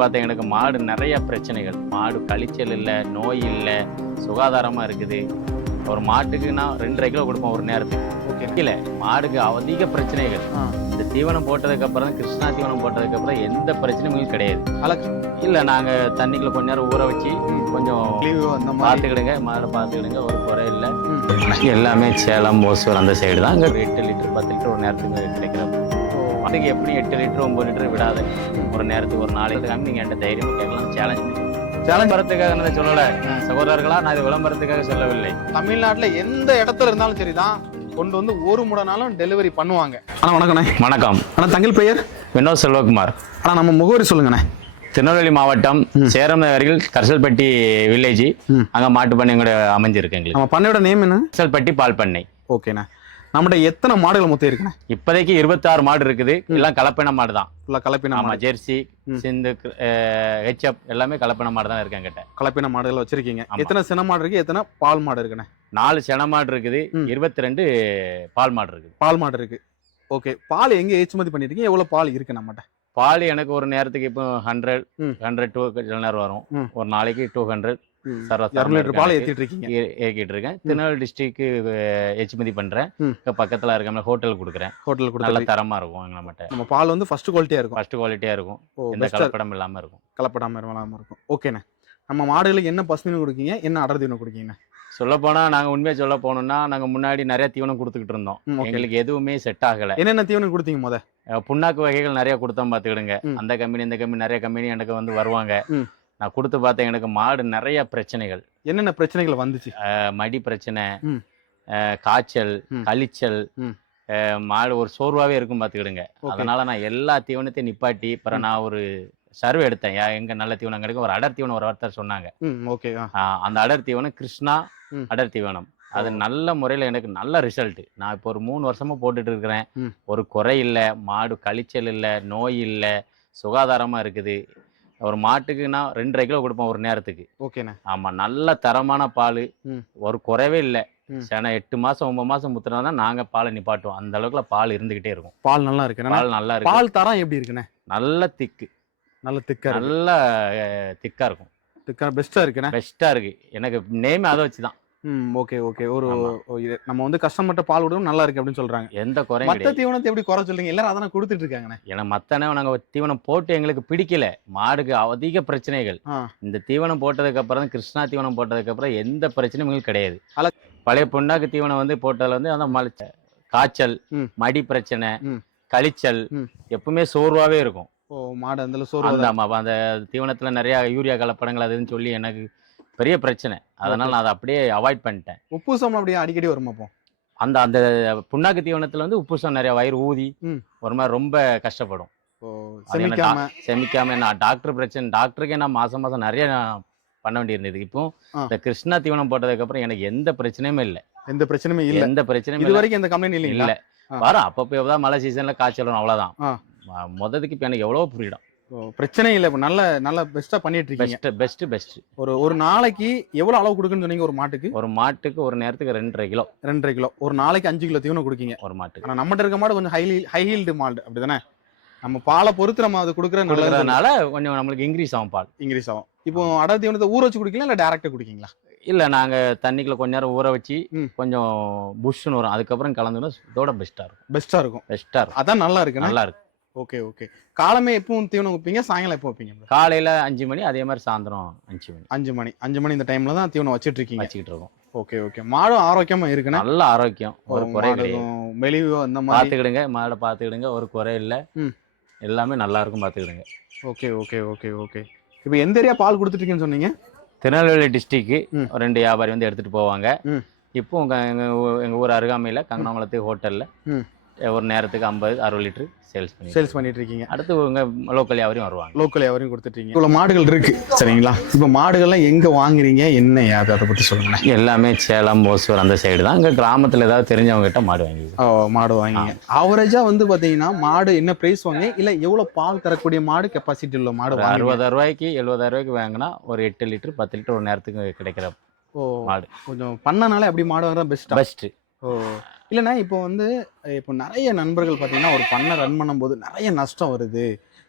பார்த்த எனக்கு மாடு நிறைய பிரச்சனைகள். மாடு கழிச்சல் இல்லை நோய் இல்லை சுகாதாரமாக இருக்குது. ஒரு மாட்டுக்கு நான் ரெண்டரை கிலோ கொடுப்போம் ஒரு நேரத்துக்கு. ஓகே. இல்லை மாடுக்கு அதிக பிரச்சனைகள். இந்த தீவனம் போட்டதுக்கு அப்புறம் கிருஷ்ணா தீவனம் போட்டதுக்கு அப்புறம் எந்த பிரச்சனையும் கிடையாது. அலக் இல்லை நாங்கள் தண்ணிக்குள்ள கொஞ்ச நேரம் ஊற வச்சு கொஞ்சம் பார்த்துக்கிடுங்க மாடை பார்த்துக்கிடுங்க ஒரு குறை இல்லை. எல்லாமே சேலம் ஓசூர் அந்த சைடு தான். அங்கே எட்டு லிட்டர் பத்து லிட்டர் ஒரு நேரத்துக்கு கிடைக்கிற ஓ, அதுக்கு எப்படி எட்டு லிட்டர் ஒன்பது லிட்டர் விடாத. ஒரு நேரத்துக்கு ஒரு நாளைக்கு காமி நீங்கள் என்கிட்ட தைரியமாக கேட்கலாம். சேலஞ்ச் சேலஞ்ச் விளம்பரத்துக்காக நான் சொல்லலை. சகோதரர்களா நான் இது விளம்பரத்துக்காக சொல்லவில்லை. தமிழ்நாட்டுல எந்த இடத்துல இருந்தாலும் சரிதான். கொண்டு வந்து ஒரு முடனாலும் டெலிவரி பண்ணுவாங்க. அண்ணா வணக்கண்ணே. வணக்கம். அண்ணா தங்கள் பெயர்? வினோத் செல்வகுமார். அண்ணா நம்ம முகவரி சொல்லுங்கண்ணே. திருநெல்வேலி மாவட்டம் சேரம் அருகில் கரிசல்பட்டி வில்லேஜ். அங்க மாட்டு பண்ணை கூட அமைஞ்சிருக்கு எங்களுக்கு. நம்ம பண்ணையோட நேம் என்ன? கரிசல்பட்டி பால் பண்ணை ஓகேண்ணே நம்மகிட்ட எத்தனை மாடுகள் மொத்தம் இருக்குண்ணே? இப்போதைக்கு இருபத்தாறு மாடு இருக்குது. எல்லாம் கலப்பின மாடு தான் ஃபுல்லாக கலப்பின மாடு. ஜெர்சி. சிந்து ஹெச்அப் எல்லாமே கலப்பின மாடு தான் இருக்கு என்கிட்ட. கலப்பின மாடுகள் வச்சிருக்கீங்க. ஆமா. எத்தனை சின மாடு இருக்கு? எத்தனை பால் மாடு இருக்குண்ணே? நாலு சென மாடு இருக்குது. ம். இருபத்தி ரெண்டு பால் மாடு இருக்குது. பால் மாடு இருக்கு. ஓகே. பால் எங்க ஏற்றுமதி பண்ணிருக்கீங்க? எவ்வளவு பால் இருக்கு நம்மகிட்ட? பால் எனக்கு ஒரு நேரத்துக்கு இப்போ ஹண்ட்ரட் ம். ஹண்ட்ரட் டூ சில நேரம் வரும். ஒரு நாளைக்கு டூ ஹண்ட்ரட் லிட்டர் பால் ஏத்திட்டு இருக்கீங்க ஏக்கிட்டு இருக்கேன் திருநெல்வேலி டிஸ்ட்ரிக்ட் எச்சுமதி பண்றேன். பக்கத்துல இருக்க ஹோட்டல் கொடுக்குறேன். ஹோட்டல் நல்ல கொடுத்து தரமா இருக்கும் நம்மகிட்ட நம்ம பால் வந்து ஃபர்ஸ்ட் குவாலிட்டியா இருக்கும். ஃபர்ஸ்ட் குவாலிட்டியா இருக்கும். எந்த கலப்படம் இல்லாம இருக்கும். கலப்படாம இருக்கும். ஓகேண்ணே நம்ம மாடுகளுக்கு என்ன பசுமீன் கொடுக்கீங்க? என்ன அடர் தீவனம் கொடுக்கீங்க? சொல்ல போனா நாங்க உண்மையா சொல்ல போனோம்னா நாங்க முன்னாடி நிறைய தீவனம் கொடுத்துக்கிட்டு இருந்தோம். எங்களுக்கு எதுவுமே செட் ஆகல. என்னென்ன தீவனம் கொடுத்தீங்க முத? புண்ணாக்கு வகைகள் நிறைய கொடுத்தோம் பாத்துக்கிடுங்க. ம். அந்த கம்பெனி இந்த கம்பெனி நிறைய கம்பெனி எனக்கு வந்து வருவாங்க. நான் கொடுத்து பார்த்தேன் எனக்கு மாடு நிறைய பிரச்சனைகள். என்னென்ன பிரச்சனைகள் வந்துச்சு? மடி பிரச்சனை காய்ச்சல். கழிச்சல் மாடு ஒரு சோர்வாவே இருக்கும் பாத்துக்கிடுங்க ஓகே. அதனால நான் எல்லா தீவனத்தையும் நிப்பாட்டி அப்புறம் நான் ஒரு சர்வே எடுத்தேன். எங்க நல்ல தீவனம் கிடைக்கும் ஒரு அடர் தீவனம் ஒரு ஒருத்தர் சொன்னாங்க. ஓகே அந்த அடர் தீவனம் கிருஷ்ணா. அடர் தீவனம். அது. நல்ல முறையில் எனக்கு நல்ல ரிசல்ட் நான் இப்போ ஒரு மூணு வருஷமா போட்டுட்டு இருக்கிறேன். ஒரு குறை இல்லை மாடு கழிச்சல் இல்லை நோய் இல்லை சுகாதாரமா இருக்குது. ஒரு மாட்டுக்கு நான் ரெண்டரை கிலோ கொடுப்பேன் ஒரு நேரத்துக்கு. ஓகேண்ணே. ஆமா நல்ல தரமான பால். ஒரு குறைவே இல்லை. சேனா எட்டு மாசம் ஒன்பது மாசம் முத்துனா தான் நாங்க பாலை நிப்பாட்டுவோம். அந்த அளவுக்குல பால் இருந்துகிட்டே இருக்கும். பால் நல்லா இருக்குண்ணே பால் நல்லா இருக்கு. பால் தரம் எப்படி இருக்குண்ணே? நல்ல திக்கு. நல்ல திக்கா இருக்கு. நல்ல திக்கா இருக்கும். திக்கா பெஸ்டா இருக்குண்ணே? பெஸ்டா இருக்கு. எனக்கு நேம் அதை வச்சுதான் ம் ஓகே ஓகே. ஒரு இது நம்ம வந்து கஷ்டப்பட்ட பால் விடவும் நல்லா இருக்கு அப்படின்னு சொல்றாங்க. எந்த குறையும் கிடையாது. தீவனத்தை எப்படி குறை சொல்றீங்க? எல்லாரும் அதானே கொடுத்துட்டு இருக்காங்கண்ணே. ஏன்னா மத்தனை நாங்க தீவனம் போட்டு எங்களுக்கு பிடிக்கல. மாடுக்கு அதிக பிரச்சனைகள். இந்த தீவனம் போட்டதுக்கு அப்புறம் கிருஷ்ணா தீவனம் போட்டதுக்கு அப்புறம் எந்த பிரச்சனையும் எங்களுக்கு கிடையாது. பழைய புண்ணாக்கு தீவனம் வந்து போட்டதுல வந்து அந்த மலிச்ச காய்ச்சல். மடி பிரச்சனை. கழிச்சல். எப்பவுமே சோர்வாவே இருக்கும். ஓ மாடு அந்த ஆமா, அந்த தீவனத்துல நிறைய யூரியா கலப்படங்கள் அதுன்னு சொல்லி எனக்கு பெரிய பிரச்சனை. அதனால நான் அதை அப்படியே அவாய்ட் பண்ணிட்டேன். உப்பு சமம் அப்படியே அடிக்கடி வருமா அப்போ? அந்த அந்த புண்ணாக்கு தீவனத்துல வந்து உப்புசம் நிறைய வயிறு ஊதி. ஒரு மாதிரி ரொம்ப கஷ்டப்படும். செமிக்காம. செமிக்காம நான் டாக்டர் பிரச்சனை டாக்டருக்கே நான் மாசம் மாசம் நிறைய பண்ண வேண்டியிருந்தது. இப்போ. இந்த கிருஷ்ணா தீவனம் போட்டதுக்கு அப்புறம் எனக்கு எந்த பிரச்சனையுமே இல்லை. எந்த பிரச்சனையுமே இல்ல. எந்த பிரச்சனையும் இது இல்லை. வரைக்கும் எந்த கம்ப்ளைண்ட் இல்ல. ஆ. வரும் அப்பப்போ தான் மழை சீசன்ல காய்ச்சல் வரும் அவ்வளவுதான். ஆ. ம- மொதத்துக்கு இப்போ எனக்கு எவ்வளோ ஃப்ரீடம் பிரச்சனை இல்ல. இப்ப நல்ல நல்ல பெஸ்டா பண்ணிட்டு இருக்கீங்க பெஸ்ட் பெஸ்ட் பெஸ்ட் ஒரு ஒரு நாளைக்கு எவ்வளவு அளவு கொடுக்குன்னு சொன்னீங்க ஒரு மாட்டுக்கு? ஒரு மாட்டுக்கு ஒரு நேரத்துக்கு ரெண்டரை கிலோ. ரெண்டரை கிலோ. ஒரு நாளைக்கு அஞ்சு கிலோ தீவனம் கொடுக்கீங்க. ஒரு மாட்டுக்கு. ஆனா நம்மகிட்ட இருக்க மாடு கொஞ்சம் ஹை ஹை ஹீல்டு மாடு. அப்படிதானே? நம்ம பாலை பொறுத்து நம்ம அது கொடுக்குற நல்லது. கொடுக்கறதுனால கொஞ்சம் நம்மளுக்கு இன்க்ரீஸ் ஆகும் பால். இன்க்ரீஸ் ஆகும். இப்போ அடர் தீவனத்தை ஊற வச்சு குடிக்கலாம் இல்ல டேரக்டா குடிக்கீங்களா? இல்ல நாங்க தண்ணிக்குள்ள கொஞ்ச நேரம் ஊற வச்சு. கொஞ்சம் புஷ்ஷுன்னு வரும். அதுக்கப்புறம் கலந்துனா இதோட பெஸ்டா இருக்கும். பெஸ்டா இருக்கும். பெஸ்டா இருக்கும். அதான் நல்லா இருக்குண்ணே நல்லா இருக்கும் ஓகே ஓகே. காலமே எப்பவும் தீவனம் வைப்பீங்க சாயங்காலம் எப்போ வைப்பீங்க காலையில அஞ்சு மணி அதே மாதிரி சாயந்தரம் அஞ்சு மணி. அஞ்சு மணி. அஞ்சு மணி இந்த டைம்ல தான் தீவனம் வச்சிட்டு இருக்கீங்க வச்சுக்கிட்டு இருக்கோம். Okay okay. மாடும் ஆரோக்கியமா இருக்குண்ணே? நல்ல ஆரோக்கியம். ஒரு குறை மெலிவு அந்த மாதிரி? பாத்துக்கிடுங்க மாடை பாத்துக்கிடுங்க ஒரு குறை இல்ல. எல்லாமே நல்லா இருக்கும் பாத்துக்கிடுங்க. Okay okay okay okay. இப்போ எந்த ஏரியா பால் கொடுத்துட்டு இருக்கீங்கன்னு சொன்னீங்க? திருநெல்வேலி டிஸ்ட்ரிக்கு. ரெண்டு வியாபாரி வந்து எடுத்துட்டு போவாங்க. இப்போ உங்க எங்க ஊ- எங்க ஊர் அருகாமையில கங்கனாமலத்து ஹோட்டல்ல. ஒரு நேரத்துக்கு ஐம்பது அறுபது லிட்டர் சேல்ஸ் பண்ணி சேல்ஸ் பண்ணிட்டு இருக்கீங்க அடுத்து உங்க லோக்கல் வியாபாரியும் வருவாங்க. லோக்கல் எவரையும் கொடுத்துட்டீங்க. இவ்வளோ மாடுகள் இருக்கு சரிங்களா? இப்போ மாடுகள்லாம் எங்க வாங்குறீங்க? என்ன ஏது அதை பத்தி சொல்லுங்களேன். எல்லாமே சேலம் ஓசூர் அந்த சைடு தான். இங்க கிராமத்துல ஏதாவது தெரிஞ்சவங்க கிட்ட மாடு வாங்கி ஓ மாடு வாங்கிங்க. ஆவரேஜா வந்து பாத்தீங்கன்னா மாடு என்ன பிரைஸ் வாங்க இல்ல எவ்வளவு பால் தரக்கூடிய மாடு கெப்பாசிட்டி உள்ள மாடு அறுபதாயிரம் ரூபாய்க்கு எழுபதாயிரம் ரூபாய்க்கு வாங்கினா ஒரு எட்டு லிட்டர் பத்து லிட்டர் ஒரு நேரத்துக்கு கிடைக்கிற ஓ மாடு. கொஞ்சம் பண்ணனால அப்படி மாடு வாங்குறா பெஸ்ட்டா பெஸ்ட் ஓ. இல்லைன்னா இப்போ வந்து இப்போ நிறைய நண்பர்கள் பார்த்தீங்கன்னா ஒரு பண்ணை ரன் பண்ணும்போது நிறைய நஷ்டம் வருது.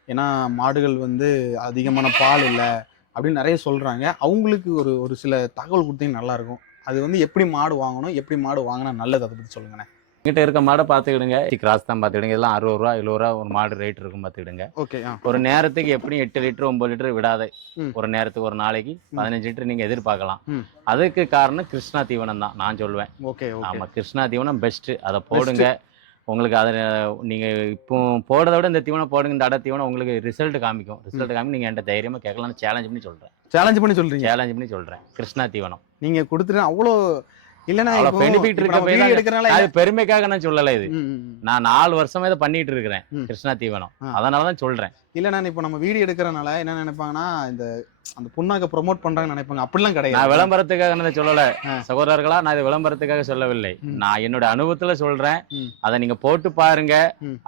ஏன்னா மாடுகள் வந்து அதிகமான பால் இல்லை அப்படின்னு நிறைய சொல்கிறாங்க அவங்களுக்கு ஒரு ஒரு சில தகவல் கொடுத்தீங்கன்னா நல்லாயிருக்கும் அது வந்து எப்படி மாடு வாங்கணும் எப்படி மாடு வாங்கினா நல்லது அதை பற்றி சொல்லுங்கண்ணே எங்கிட்ட இருக்க மாடை பார்த்துக்கிடுங்க. கிராஸ் தான் பார்த்துக்கிடுங்க. இதெல்லாம் அறுபது ரூபா எழுபது ரூபா ஒரு மாடு ரேட் இருக்கும் பார்த்துக்கிடுங்க. ஓகே ஒரு நேரத்துக்கு எப்படியும் எட்டு லிட்டர் ஒன்பது லிட்டர் விடாத. ஒரு நேரத்துக்கு ஒரு நாளைக்கு பதினஞ்சு லிட்டர் நீங்க எதிர்பார்க்கலாம். அதுக்கு காரணம் கிருஷ்ணா தீவனம் தான் நான் சொல்லுவேன் ஓகே ஆமா கிருஷ்ணா தீவனம் பெஸ்ட் அதை போடுங்க. உங்களுக்கு அதை நீங்க இப்போ போடுறத விட இந்த தீவனம் போடுங்க இந்த அடை தீவனம் உங்களுக்கு ரிசல்ட் காமிக்கும். ரிசல்ட் காமி நீங்க என்கிட்ட தைரியமா கேட்கலாம்னு சேலஞ்ச் பண்ணி சொல்றேன். சேலஞ்ச் பண்ணி சொல்றீங்க. சேலஞ்ச் பண்ணி சொல்றேன். கிருஷ்ணா தீவனம். நீங்க கொடுத்துட்டு அவ்வளோ benefit இப்போ இருக்க அது பெருமைக்காக நான் சொல்லல இது. நான் நாலு வருஷமா இதை பண்ணிட்டு இருக்கிறேன். கிருஷ்ணா தீவனம் ஆ. அதனால தான் சொல்றேன் இல்லைண்ணா இப்போ நம்ம வீடியோ எடுக்கிறனால என்ன நினைப்பாங்கன்னா இந்த அந்த புண்ணாக்க ப்ரோமோட் பண்றாங்கன்னு நினைப்பாங்க அப்படிலாம் நான் கிடையாது விளம்பரத்துக்காக நான் சொல்லல. சகோதரர்களா நான் இது விளம்பரத்துக்காக சொல்லவில்லை. நான் என்னோட அனுபவத்துல சொல்றேன். அதை நீங்க போட்டு பாருங்க.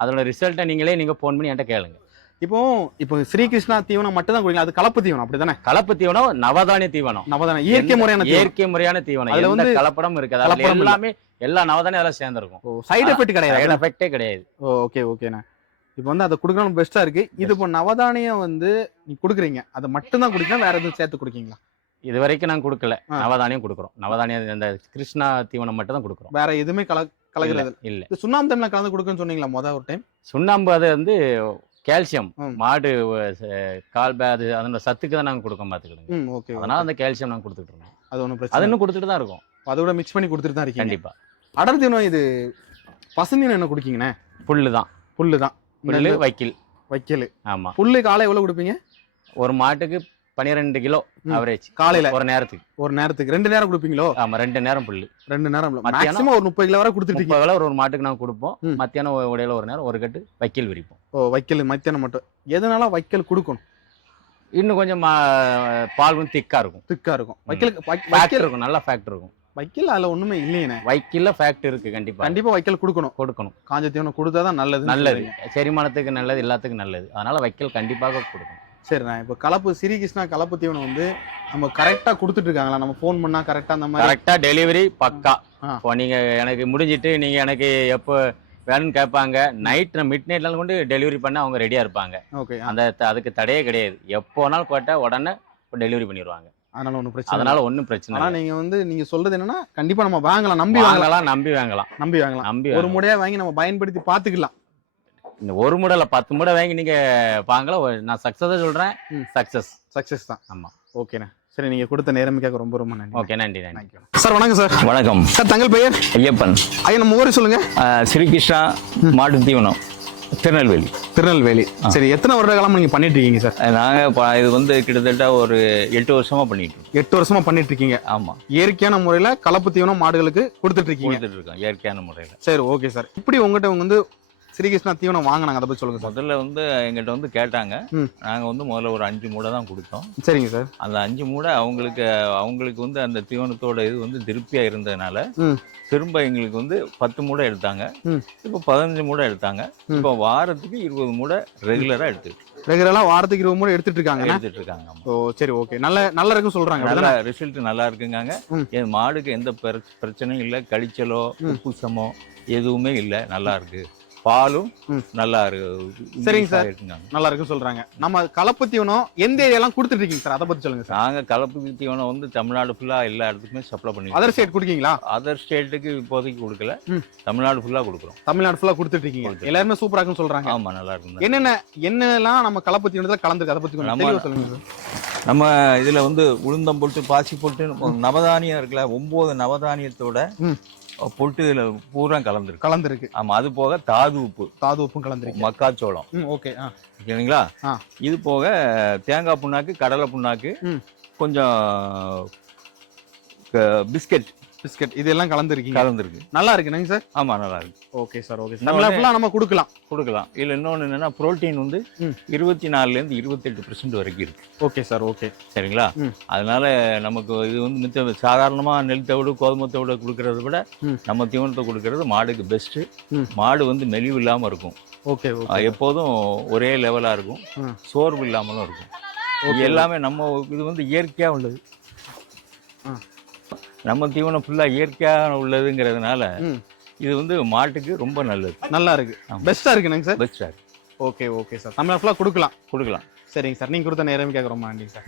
அதோட ரிசல்ட்டை நீங்களே நீங்க போன் பண்ணி என்கிட்ட கேளுங்க இப்போ இப்போ ஸ்ரீகிருஷ்ணா தீவனம் மட்டும் தான் குடிக்கலாம் அது கலப்பு தீவனம் அப்படிதானே? கலப்பு தீவனம் நவதானிய தீவனம். நவதான இயற்கை முறையான இயற்கை முறையான தீவனம். அதுல வந்து கலப்படம் இருக்காது? அதுல. எல்லாமே எல்லா நவதானியம் அதெல்லாம் சேர்ந்திருக்கும். சைடு எஃபெக்ட் கிடையாது. சைடு எஃபெக்டே கிடையாது. ஓகே ஓகேண்ணா இப்போ வந்து அதை கொடுக்கணும் பெஸ்ட்டாக இருக்கு. இது இப்போ நவதானியம் வந்து நீ கொடுக்குறீங்க. அதை மட்டும் தான் குடிக்கலாம் வேற எதுவும் சேர்த்து குடிக்கீங்களா? இது வரைக்கும் நான் கொடுக்கல. நவதானியம் கொடுக்குறோம். நவதானியம் இந்த கிருஷ்ணா தீவனம் மட்டும் தான் கொடுக்குறோம். வேற எதுவுமே கல கலக்கிறது இல்ல சுண்ணாம்பு தண்ணில கலந்து கொடுக்குன்னு சொன்னீங்களா மொதல் ஒரு டைம் சுண்ணாம்பு அது வந்து கால்சியம். மாடு கால் அது அதோட சத்துக்கு தான் நாங்க கொடுக்க பார்த்துக்கிடுங்க ஓகே அதனால அந்த கால்சியம் நாங்க கொடுத்துட்டு இருக்கோம். அது ஒன்றும் அது பிரச்சனை இன்னும் கொடுத்துட்டு தான் இருக்கும். அதோட மிக்ஸ் பண்ணி கொடுத்துட்டு தான் இருக்கீங்க. கண்டிப்பா. அடர் தீவனம் இது பசுந்தீவனம் என்ன குடிக்கீங்கண்ணே? புல்லு தான். புல்லு தான். புல்லு வைக்கல். வைக்கல். ஆமா. புல்லு காலை எவ்வளவு கொடுப்பீங்க? ஒரு மாட்டுக்கு பன்னிரெண்டு கிலோ. அவரேஜ் காலையில ஒரு நேரத்துக்கு. ஒரு நேரத்துக்கு ரெண்டு நேரம் கொடுப்பீங்களோ? ஆமா ரெண்டு நேரம் புல்லு ரெண்டு நேரம் மேக்ஸிமம் ஒரு முப்பது கிலோ வரை கொடுத்துட்டு முப்பது கிலோ ஒரு மாட்டுக்கு நாங்க கொடுப்போம். மத்தியானம் ஒரு இடையில ஒரு நேரம் ஒரு கட்டு வைக்கல் விரிப்போம். ஓ வைக்கல் மத்தியானம் மட்டும். எதனால வைக்கல் கொடுக்கணும்? இன்னும் கொஞ்சம் பால் வந்து திக்கா இருக்கும். திக்கா இருக்கும். வைக்கலுக்கு வைக்க- ஃபேக்ட் வைக்கல் இருக்கும் நல்ல ஃபேக்ட் இருக்கும். வைக்கல் அதுல ஒண்ணுமே இல்லையேண்ணே வைக்கல்ல ஃபேக்ட் இருக்கு கண்டிப்பா. கண்டிப்பா வைக்கல் கொடுக்கணும். கொடுக்கணும். காஞ்ச தீவனம் கொடுத்தாதான் நல்லது. நல்லது செரிமானத்துக்கு நல்லது எல்லாத்துக்கும் நல்லது. அதனால வைக்கல் கண்டிப்பாக கொடுக்கணும். சரிண்ணா இப்போ கலப்பு ஸ்ரீகிருஷ்ணா கலப்பு தீவனம் வந்து நம்ம கரெக்டா கொடுத்துட்டு இருக்காங்களா நம்ம ஃபோன் பண்ணா கரெக்டா அந்த மாதிரி? கரெக்டா டெலிவரி பக்கா. இப்போ நீங்க எனக்கு முடிஞ்சிட்டு நீங்க எனக்கு எப்போ வேணும்னு கேட்பாங்க. நைட் மிட் நைட்னாலும் கொண்டு டெலிவரி பண்ண அவங்க ரெடியா இருப்பாங்க. ஓகே அந்த அதுக்கு தடையே கிடையாது. எப்போனாலும் கேட்டா உடனே டெலிவரி பண்ணிடுவாங்க. அதனால ஒன்றும் பிரச்சனை. அதனால ஒன்றும் பிரச்சனை ஆனா இல்லை. நீங்க வந்து நீங்க சொல்றது என்னன்னா கண்டிப்பா நம்ம வாங்கலாம் நம்பி வாங்கலாம். நம்பி வாங்கலாம். நம்பி வாங்கலாம். நம்பி ஒரு வாங்கலாம். முறையா வாங்கி நம்ம பயன்படுத்தி பாத்துக்கலாம் இந்த ஒரு இல்ல பத்து முறை வாங்கி நீங்க ஒரு- நான் சக்சஸா சொல்றேன். சக்சஸ் சக்சஸ் தான். ஆமா. ஓகேண்ணே. சரி நீங்க கொடுத்த நேரமிக்காக ரொம்ப ரொம்ப நன்றி. ஓகே நன்றி நன்றி. சார் வணக்கம் சார். வணக்கம். சார் தங்கள் பெயர்? ஐயப்பன். ஐயா நம்ம ஊரை சொல்லுங்க. ஸ்ரீகிருஷ்ணா மாட்டு தீவனம் திருநெல்வேலி. திருநெல்வேலி. சரி எத்தனை வருட காலமா நீங்க பண்ணிட்டு இருக்கீங்க சார்? நாங்கள் இது வந்து கிட்டத்தட்ட ஒரு எட்டு வருஷமா பண்ணிட்டு இருக்கோம். எட்டு வருஷமா பண்ணிட்டு இருக்கீங்க. ஆமாம் இயற்கையான முறையில கலப்பு தீவனம் மாடுகளுக்கு கொடுத்துட்டு இருக்கீங்க. கொடுத்துட்டு இருக்கோம் இயற்கையான முறையில். சரி ஓகே சார். இப்படி உங்ககிட்ட வந்து ஸ்ரீகிருஷ்ணா தீவனம் வாங்கினாங்க. அதை பத்தி சொல்லுங்க சார். முதல்ல வந்து எங்கிட்ட வந்து கேட்டாங்க. நாங்கள் வந்து முதல்ல ஒரு அஞ்சு மூடை தான் கொடுத்தோம். சரிங்க சார். அந்த அஞ்சு மூடை அவங்களுக்கு அவங்களுக்கு வந்து அந்த தீவனத்தோட இது வந்து திருப்தியாக இருந்ததுனால. திரும்ப எங்களுக்கு வந்து பத்து மூடை எடுத்தாங்க. இப்போ பதினஞ்சு மூடை எடுத்தாங்க. இப்போ வாரத்துக்கு இருபது மூடை ரெகுலராக எடுத்துட்டு ரெகுலரா வாரத்துக்கு இருபது முறை எடுத்துட்டு இருக்காங்க. எடுத்துட்டு இருக்காங்க. ஓ சரி ஓகே நல்ல நல்ல இருக்குன்னு சொல்றாங்க. நல்ல? ரிசல்ட் நல்லா இருக்குங்காங்க. ம். என் மாடுக்கு எந்த பிர- பிரச்சனையும் இல்லை. கழிச்சலோ. உப்புசமோ எதுவுமே இல்லை. நல்லா இருக்கு. பாலும். நல்லா இருக்கு. சரிங்க சார். நல்லா இருக்குன்னு சொல்றாங்க. நம்ம கலப்பு தீவனம் எந்த ஏரியாலாம் கொடுத்துட்டு இருக்கீங்க சார்? அதை பத்தி சொல்லுங்க சார். நாங்க கலப்பு தீவனம் வந்து தமிழ்நாடு ஃபுல்லா எல்லா இடத்துக்குமே சப்ளை பண்ணி அதர் ஸ்டேட் கொடுக்கீங்களா? அதர் ஸ்டேட்டுக்கு இப்போதைக்கு கொடுக்கல. தமிழ்நாடு ஃபுல்லா கொடுக்குறோம். தமிழ்நாடு ஃபுல்லா கொடுத்துட்டு இருக்கீங்க. எல்லாருமே சூப்பரா இருக்குன்னு சொல்றாங்க. ஆமா நல்லா இருக்கும் என்னென்ன என்னெல்லாம் நம்ம கலப்பு தீவனத்துல கலந்துருக்கு? அதை பத்தி நம்ம- சொல்லுங்க சார். நம்ம இதுல வந்து உளுந்தம் பொட்டு பாசி பொட்டு நவதானியம் இருக்குல்ல ஒன்பது நவதானியத்தோட ம். பொட்டு இதுல பூரா கலந்துருக்கு. கலந்துருக்கு. ஆமா அது போக தாது உப்பு. தாது உப்பும் கலந்துருக்கு. மக்காச்சோளம். ஓகே ஆ. இது போக தேங்காய் புண்ணாக்கு கடலை புண்ணாக்கு. கொஞ்சம் க- பிஸ்கட் பிஸ்கட் இதெல்லாம் கலந்துருக்கீங்க. கலந்துருக்கு. நல்லா இருக்குங்க சார்? ஆமா நல்லா இருக்கு ஓகே சார் ஓகே சார். இன்னொன்னு- தமிழ்நாடு ஃபுல்லா நம்ம கொடுக்கலாம். கொடுக்கலாம். இதுல இன்னொன்று என்னன்னா புரோட்டீன் வந்து. இருபத்தி நாலுல இருந்து இருபத்தெட்டு பர்சன்ட் வரைக்கும் இருக்கு. Okay sir okay. சரிங்களா. அதனால நமக்கு இது வந்து மித்த சாதாரணமா நெல் தவிடு கோதுமை தவிடு கொடுக்கறத விட. நம்ம தீவனத்தை கொடுக்கறது மாடுக்கு பெஸ்ட் ம். மாடு வந்து மெலிவு இல்லாம இருக்கும். ஓகே எப்போதும் ஒரே லெவலா இருக்கும். சோர்வு இல்லாமலும் இருக்கும். இது. எல்லாமே நம்ம இது வந்து இயற்கையா உள்ளது. ஆ. நம்ம தீவனம் ஃபுல்லா இயற்கையா உள்ளதுங்கிறதுனால. இது வந்து மாட்டுக்கு ரொம்ப நல்லது. நல்லா இருக்கு. ஆமா. பெஸ்டா இருக்குங்க சார்? பெஸ்டா இருக்கு. ஓகே ஓகே சார் தமிழ் ஃபுல்லாக கொடுக்கலாம். கொடுக்கலாம். சரிங்க சார். நீங்க கொடுத்த நேரம் கேட்க ரொம்ப நன்றி சார்.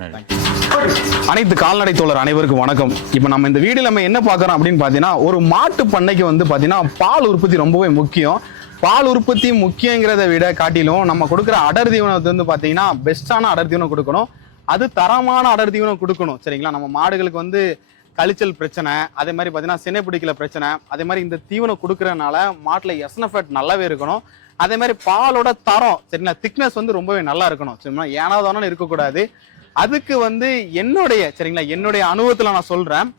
அனைத்து கால்நடை தோழர் அனைவருக்கும் வணக்கம். இப்போ நம்ம இந்த வீடியோல நம்ம என்ன பார்க்குறோம் அப்படின்னு பார்த்தீங்கன்னா ஒரு மாட்டு பண்ணைக்கு வந்து பார்த்தீங்கன்னா பால் உற்பத்தி ரொம்பவே முக்கியம். பால் உற்பத்தி முக்கியங்கிறத விட காட்டிலும் நம்ம கொடுக்குற அடர் தீவனத்தை வந்து பார்த்தீங்கன்னா பெஸ்ட்டான அடர் தீவனம் கொடுக்கணும். அது தரமான அடர் தீவனம் கொடுக்கணும். சரிங்களா? நம்ம மாடுகளுக்கு வந்து கழிச்சல் பிரச்சனை அதே மாதிரி பார்த்தீங்கன்னா சினை பிடிக்கல பிரச்சனை அதே மாதிரி இந்த தீவனம் கொடுக்குறதுனால மாட்டில் எஸ்னஃபெட் நல்லாவே இருக்கணும். அதே மாதிரி பாலோட தரம் சரிங்களா? திக்னஸ் வந்து ரொம்பவே நல்லா இருக்கணும். சரிங்களா? ஏனாதானு இருக்கக்கூடாது. அதுக்கு வந்து என்னுடைய சரிங்களா? என்னுடைய அனுபவத்தில் நான் சொல்கிறேன்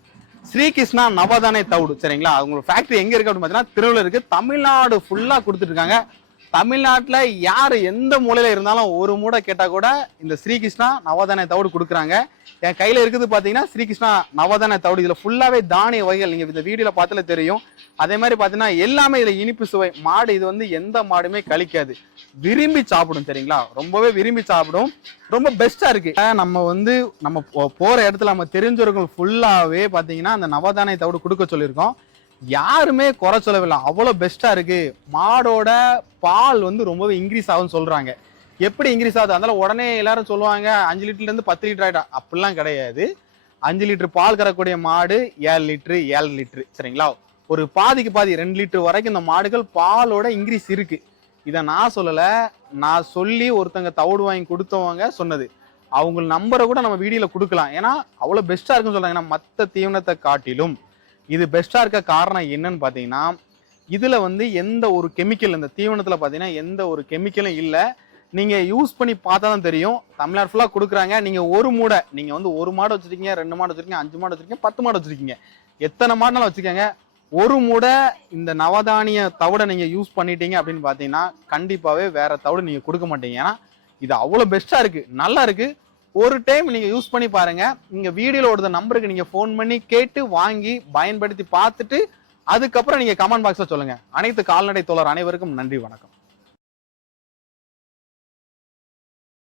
ஸ்ரீகிருஷ்ணா நவதானே தவுடு சரிங்களா? அவங்க ஃபேக்ட்ரி எங்கே இருக்குது அப்படின்னு பார்த்தீங்கன்னா திருவள்ளூர் தமிழ்நாடு ஃபுல்லாக கொடுத்துட்ருக்காங்க தமிழ்நாட்டில் யார் எந்த மூலையில் இருந்தாலும் ஒரு மூடை கேட்டால் கூட இந்த ஸ்ரீகிருஷ்ணா நவதானிய தவிடு கொடுக்குறாங்க. என் கையில் இருக்குது பார்த்தீங்கன்னா ஸ்ரீகிருஷ்ணா நவதானிய தவிடு. இதில் ஃபுல்லாகவே தானிய வகைகள். நீங்கள் இந்த வீடியோவில் பார்த்துல தெரியும். அதே மாதிரி பார்த்தீங்கன்னா எல்லாமே இதில் இனிப்பு சுவை. மாடு இது வந்து எந்த மாடுமே கழிக்காது. விரும்பி சாப்பிடும் சரிங்களா ரொம்பவே விரும்பி சாப்பிடும். ரொம்ப பெஸ்ட்டாக இருக்குது நம்ம வந்து நம்ம போ- இடத்துல நம்ம தெரிஞ்சவர்கள் ஃபுல்லாகவே பார்த்தீங்கன்னா அந்த நவதானிய தவிடு கொடுக்க சொல்லியிருக்கோம். யாருமே குறை சொல்லவில்லை. அவ்வளோ பெஸ்ட்டாக இருக்குது மாடோட பால் வந்து ரொம்பவே இன்க்ரீஸ் ஆகும்னு சொல்கிறாங்க எப்படி இன்க்ரீஸ் ஆகுது? அதனால் உடனே எல்லாரும் சொல்லுவாங்க அஞ்சு லிட்டர்லேருந்து பத்து லிட்டர் ஆகிட்டா அப்படிலாம் கிடையாது. அஞ்சு லிட்டர் பால் கறக்கூடிய மாடு ஏழு லிட்டரு ஏழு லிட்டரு. சரிங்களா? ஒரு பாதிக்கு பாதி ரெண்டு லிட்டர் வரைக்கும் இந்த மாடுகள் பாலோட இன்க்ரீஸ் இருக்குது இதை நான் சொல்லலை. நான் சொல்லி ஒருத்தங்க தவிடு வாங்கி கொடுத்தவங்க சொன்னது. அவங்க நம்பரை கூட நம்ம வீடியோவில் கொடுக்கலாம். ஏன்னா அவ்வளோ பெஸ்ட்டாக இருக்குன்னு சொல்கிறாங்க ஏன்னா மற்ற தீவனத்தை காட்டிலும் இது பெஸ்ட்டாக இருக்க காரணம் என்னன்னு பார்த்தீங்கன்னா இதில் வந்து எந்த ஒரு கெமிக்கல் இந்த தீவனத்தில் பார்த்தீங்கன்னா எந்த ஒரு கெமிக்கலும் இல்லை. நீங்கள் யூஸ் பண்ணி பார்த்தா தான் தெரியும். தமிழ்நாடு ஃபுல்லாக கொடுக்குறாங்க. நீங்கள் ஒரு மூடை நீங்கள் வந்து ஒரு மாடு வச்சுருக்கீங்க ரெண்டு மாடு வச்சுருக்கீங்க அஞ்சு மாடு வச்சுருக்கீங்க பத்து மாடு வச்சுருக்கீங்க. எத்தனை மாடுனாலும் வச்சுக்கோங்க. ஒரு மூடை இந்த நவதானிய தவிடை நீங்கள் யூஸ் பண்ணிட்டீங்க அப்படின்னு பார்த்தீங்கன்னா கண்டிப்பாகவே வேறு தவிடு நீங்கள் கொடுக்க மாட்டீங்க. ஏன்னா இது அவ்வளோ பெஸ்ட்டாக இருக்குது நல்லா இருக்குது ஒரு டைம் நீங்கள் யூஸ் பண்ணி பாருங்க. நீங்கள் வீடியோவில் ஒரு நம்பருக்கு நீங்கள் ஃபோன் பண்ணி கேட்டு வாங்கி பயன்படுத்தி பார்த்துட்டு அதுக்கப்புறம் நீங்கள் கமெண்ட் பாக்ஸில் சொல்லுங்கள் அனைத்து கால்நடை தோழர் அனைவருக்கும் நன்றி வணக்கம்.